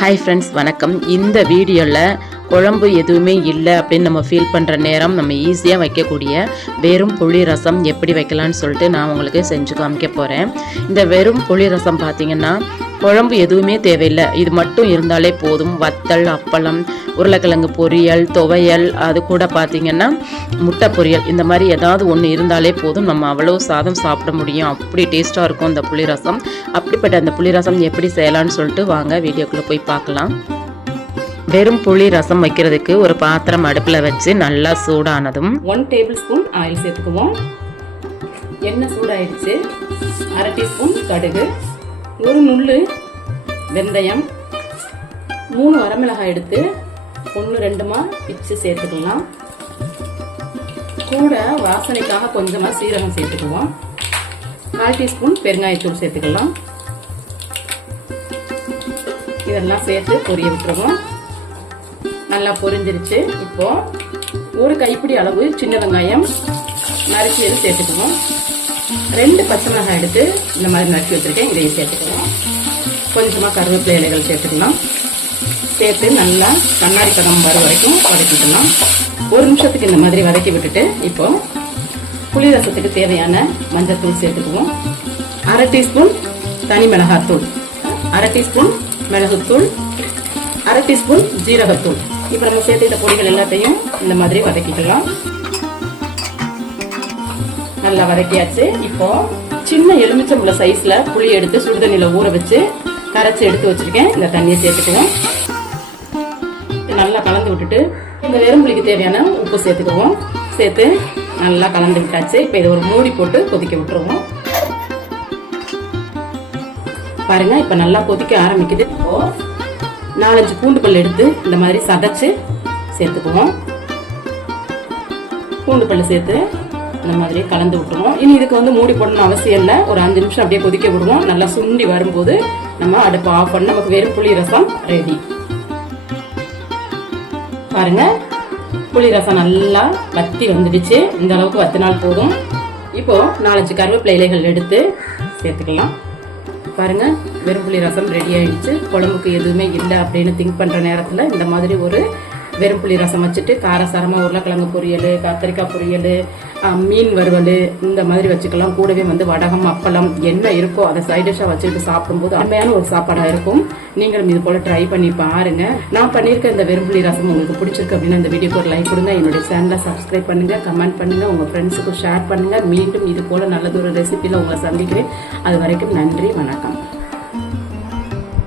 Hi friends வணக்கம். இந்த வீடியோவில் குழம்பு எதுவுமே இல்லை அப்படின்னு நம்ம ஃபீல் பண்ணுற நேரம் நம்ம ஈஸியாக வைக்கக்கூடிய வெறும் புளி ரசம் எப்படி வைக்கலான்னு சொல்லிட்டு நான் உங்களுக்கு செஞ்சு காமிக்க போகிறேன் இந்த வெறும் புளி ரசம் பார்த்தீங்கன்னா குழம்பு எதுவுமே தேவையில்லை. இது மட்டும் இருந்தாலே போதும். வத்தல் அப்பளம் உருளைக்கிழங்கு பொரியல் துவையல் அது கூட பார்த்திங்கன்னா முட்டை பொரியல். இந்த மாதிரி ஏதாவது ஒன்று இருந்தாலே போதும். நம்ம அவ்வளோ சாதம் சாப்பிட முடியும். அப்படி டேஸ்ட்டாக இருக்கும் இந்த புளி ரசம். அப்படிப்பட்ட அந்த புளி ரசம் எப்படி செய்யலாம்னு சொல்லிட்டு வாங்க. வீடியோக்குள்ளே போய் பார்க்கலாம். வெறும் புளி ரசம் வைக்கிறதுக்கு ஒரு பாத்திரம் அடுப்பில் வச்சு நல்லா சூடானதும் ஒன் டேபிள் ஸ்பூன் ஆயில் சேர்த்துக்குவோம். எண்ணெய் சூடாயிடுச்சு. அரை டீஸ்பூன் கடுகு. ஒரு நுள்ளு வெந்தயம் மூணு வரமிளகாய் எடுத்து ஒன்று ரெண்டுமா பிச்சு சேர்த்துக்கலாம். கூட வாசனைக்காக கொஞ்சமாக சீரகம் சேர்த்துக்குவோம் கால் டீஸ்பூன் பெருங்காயத்தூள் சேர்த்துக்கலாம். இதெல்லாம் சேர்த்து பொரிய விட்டுருவோம். நல்லா பொரிஞ்சிருச்சு. இப்போ ஒரு கைப்பிடி அளவு சின்ன வெங்காயம் நறுக்கி எது சேர்த்துக்குவோம். ரெண்டு பச்சை மிளகாய் எடுத்து இந்த மாதிரி நறுக்கி வச்சுருக்கேன். இதையும் சேர்த்துக்கலாம். கொஞ்சமாக கருவேப்பிலை இலைகள் சேர்த்துக்கலாம். சேர்த்து நல்லா கண்ணாடி பதம் வர வரைக்கும் வதக்கிக்கலாம். ஒரு நிமிஷத்துக்கு இந்த மாதிரி வதக்கி விட்டுட்டு இப்போ புளி ரசத்துக்கு தேவையான மஞ்சள் தூள் சேர்த்துக்குவோம். அரை டீஸ்பூன் தனி மிளகாத்தூள் அரை டீஸ்பூன் மிளகுத்தூள் அரை டீஸ்பூன் ஜீரகத்தூள். இப்போ நம்ம சேர்த்துக்கிட்ட பொடிகள் எல்லாத்தையும் இந்த மாதிரி வதக்கிக்கலாம். நல்லா வதக்கியாச்சு. இப்போ சின்ன எலுமிச்சம்பழ சைஸ்ல புளி எடுத்து சுடுதண்ணில ஊற வச்சு கரைச்சி எடுத்து வச்சிருக்கேன். இந்த தண்ணியை சேர்த்துக்குவோம். நல்லா கலந்து விட்டுட்டு இந்த வெறும் தேவையான உப்பு சேர்த்துக்குவோம். சேர்த்து நல்லா கலந்து விட்டாச்சு. இப்போ இதை ஒரு மூடி போட்டு கொதிக்க விட்டுருவோம். பாருங்க இப்ப நல்லா கொதிக்க ஆரம்பிக்குது. இப்போ நாலஞ்சு பூண்டு பல் எடுத்து இந்த மாதிரி சதைச்சு சேர்த்துக்குவோம். பூண்டு பல் சேர்த்து இந்த மாதிரி கலந்து விட்டுருவோம். இனி இதுக்கு வந்து மூடி போடணும் அவசியம் இல்லை. ஒரு அஞ்சு நிமிஷம் அப்படியே கொதிக்க விடுவோம். நல்லா சுண்டி வரும்போது நம்ம அடுப்பு ஆஃப் பண்ண நமக்கு வெறும் புளி ரசம் ரெடி பாருங்க. புளி ரசம் நல்லா வத்தி வந்துடுச்சு. இந்த அளவுக்கு வத்தினால் போதும். இப்போ நாலஞ்சு கருவேப்பிலை இலைகள் எடுத்து சேர்த்துக்கலாம். பாருங்க. வெறும் புளி ரசம் ரெடி ஆயிடுச்சு. குழம்புக்கு எதுவுமே இல்லை அப்படின்னு திங்க் பண்ற நேரத்துல இந்த மாதிரி ஒரு வெறும் புளி ரசம் வச்சுட்டு காரசாரமாக உருளைக்கிழங்கு பொரியல் கத்திரிக்காய் பொரியல் மீன் வறுவல் இந்த மாதிரி வச்சுக்கலாம். கூடவே வந்து வடகம் அப்பளம் என்ன இருக்கோ அதை சைட் டிஷ்ஷாக வச்சுட்டு சாப்பிடும்போது அருமையான ஒரு சாப்பாடாக இருக்கும். நீங்களும் இது போல் ட்ரை பண்ணி பாருங்க. நான் பண்ணியிருக்க இந்த வெறும் புளி ரசம் உங்களுக்கு பிடிச்சிருக்கு அப்படின்னு இந்த வீடியோக்கு ஒரு லைக் கொடுங்க. என்னுடைய சேனலை சப்ஸ்கிரைப் பண்ணுங்க கமெண்ட் பண்ணுங்க உங்கள் ஃப்ரெண்ட்ஸுக்கு ஷேர் பண்ணுங்க. மீண்டும் இது போல நல்லதொரு ரெசிபியில் உங்களை சந்திக்கிறேன். அது வரைக்கும் நன்றி வணக்கம்.